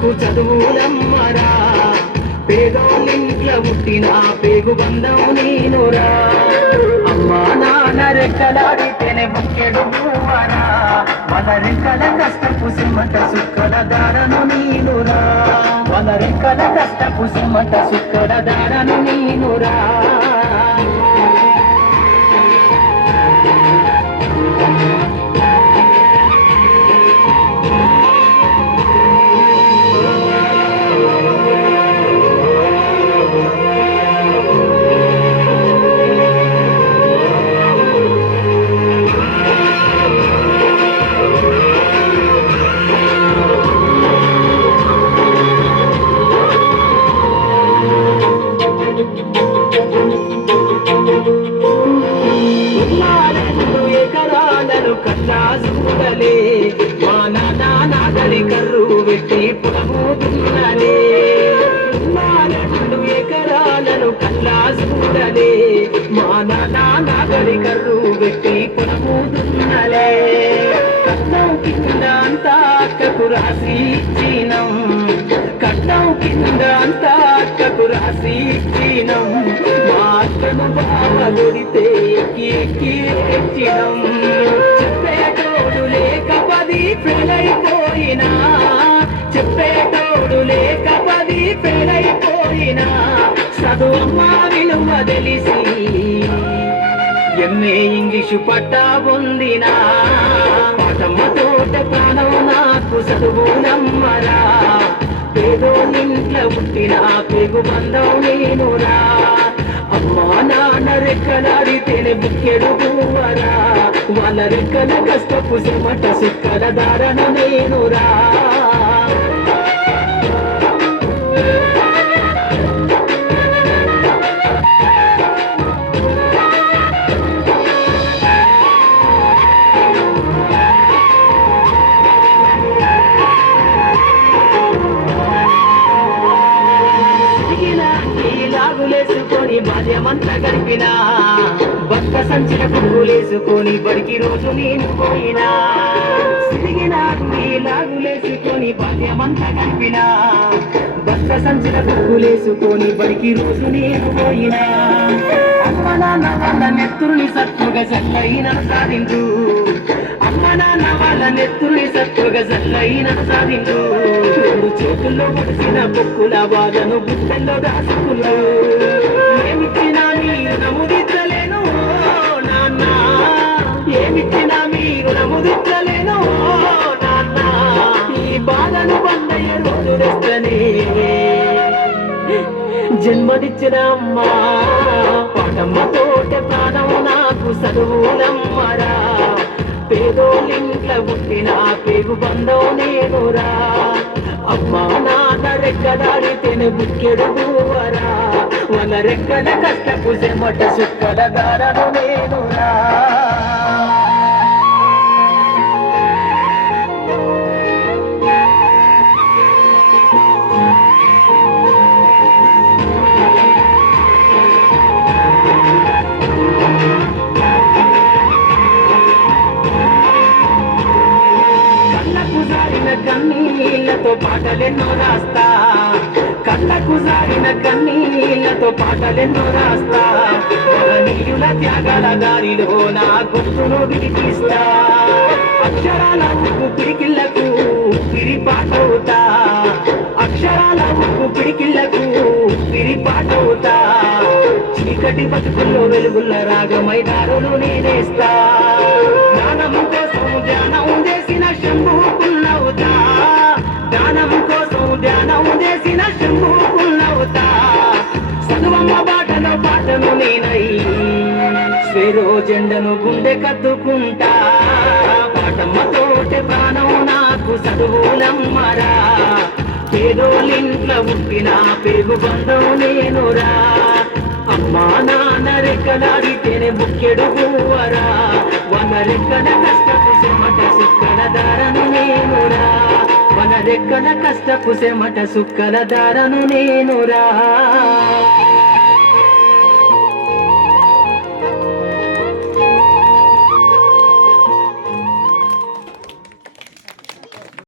మనకు చదువులమ్మరా, పేదోళ్ళింట్ల పుట్టిన పేగు బంధం నేనురా. అమ్మా నాన్న రెక్కలాడితేనే బుక్కెడు పువ్వరా, మన రెక్కల కష్టపు సిమ్మట సుక్కల దారను నేనురా, మన రెక్కల కష్టపు సిమ్మట సుక్కల దారను నేనురా. కన్నాజూడలే మా నాన్న నాగలి కర్రు పెట్టి పొలము దున్నలే, 2 ఎకరాలను కన్నాజూడలే మా నాన్న నాగలి కర్రు పెట్టి పొలము దున్నలే. కట్నం కింద అంతా అక్కకు రాసి ఇచ్చినం, కట్నం కింద అంతా అక్కకు రాసి ఇచ్చినం, మా అక్కను బావ దొరితే ఎక్కి ఎక్కి ఎచ్చినం. చెప్పేటోడు లేక 10 ఫెయిలైపోయినా, చెప్పేటోడు లేక 10 ఫెయిలైపోయినా, చదువమ్మా విలువ తెలిసి ఎంఏ ఇంగ్లీషు పట్టా పొందినా. పాటమ్మ తోట ప్రాణం నాకు చదువులమ్మరా, పేదోళ్ళింట్ల పుట్టిన పేగు బంధం నేనురా. అమ్మా నాన్న రెక్కలాడితేనే బుక్కెడు పువ్వరా, వాళ్ళ రెక్కల కష్టపు సిమట సుక్కల దారణ నేనురా. లాగులేసుకొని బాల్యమంతా గడిపినా, బక్క సంచిన పువ్వులేసుకొని బడికి రోజు నేను పోయినా. సిరిగిన లాగులేసుకొని బాల్యమంతా గడిపినా, బక్క సంచిన పువ్వులేసుకొని బడికి రోజు నేను పోయినా. అమ్మ నాన్న వాళ్ళ నెత్తురుని సత్తుగా చల్లైన సాధించు, అమ్మ నాన్న వాళ్ళ నెత్తురుని సత్తుగా చల్లైన సాధించు. 2 చేతుల్లో పడిసిన పొక్కుల బాధను గుట్టల్లో దాచుకున్నా. ఏమిచ్చినా మీరు నముదిద్దలేను నాన్న, ఏమిచ్చినా మీరు నముదిద్దలేను నాన్న, ఈ బాధను బందయ్య రోజు తెస్తనే జన్మనిచ్చిన అమ్మా. పాటమ్మ తోట ప్రాణం నాకు చదువులమ్మరా, పేదోళ్ళింట్ల పుట్టిన పేగు బంధం నేనురా. అమ్మా నాన్న రెక్కలాడితేనే బుక్కెడు పువ్వరా, వాళ్ళ రెక్కల కష్టపు చెమట సుక్కల దారను నేనురా. కన్నీళ్లతో పాటలెన్నో రాస్తా, కళ్ళకు జారిన కన్నీళ్లతో పాటలెన్నో రాస్తా. నీయుల త్యాగాల దారిలో నా గుర్తును విడిపిస్తా. అక్షరాల ఉప్పు పిడికిళ్లకు పిరిపాటవుతా, అక్షరాల ఉప్పు పిడికిళ్లకు పిరిపాటవుతా. చీకటి బతుకుల్లో వెలుగుల రాగమై దారులు నేనేస్తా. జ్ఞానం కోసం ధ్యానం చేసిన శంభుకున్నవుతా, జ్ఞానం కోసం ధ్యానం చేసిన శంభుకున్నవుతా. చదువమ్మ బాటలో పాటను నేనై స్వేరో జెండను గుండె కత్తుకుంటా. పాటమ్మ తోటే ప్రాణం నాకు చదువులమ్మరా, పేదోళ్ళింట్ల పుట్టిన పేగు బంధం నేనురా. అమ్మా నాన్న రెక్కలాడితేనే బుక్కెడు పువ్వరా, వాళ్ళ రెక్కల కష్టపు చెమట సుక్కల దారను నేనురా, వాళ్ళ రెక్కల కష్టపు చెమట సుక్కల దారను నేనురా.